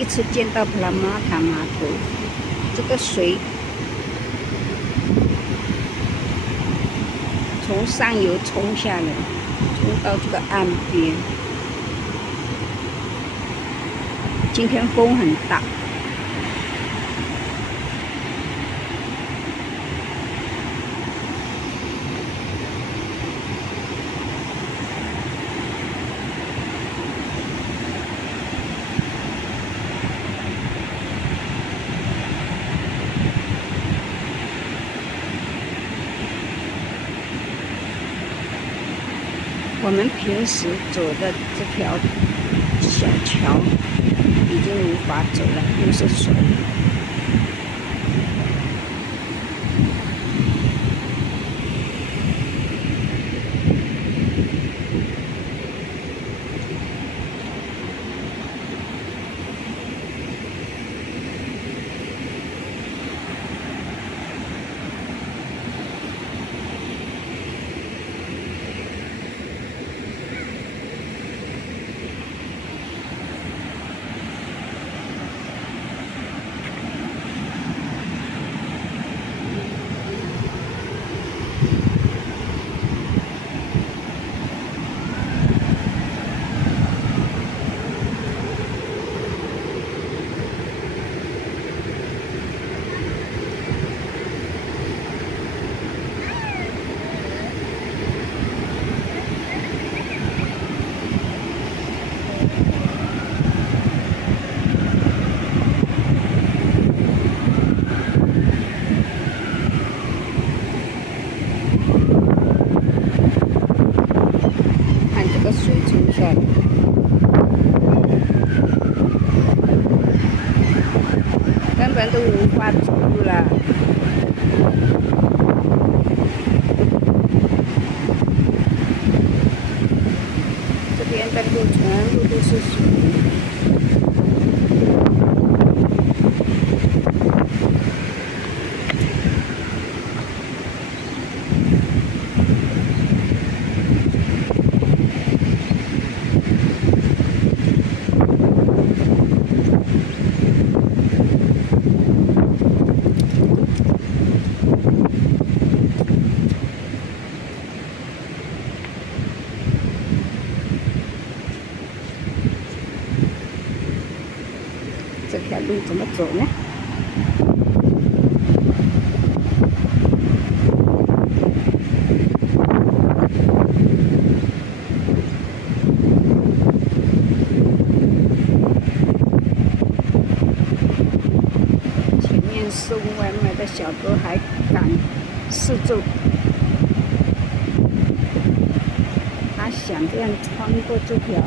一次见到普拉马塔码头，这个水从上游冲下来，冲到这个岸边。今天风很大。我们平时走的这条小桥已经无法走了，又是水。水冲下来，根本都无法走路了。这边的路全部都是水。这条路怎么走呢？前面送外卖的小哥还赶四周，他想这样穿过这条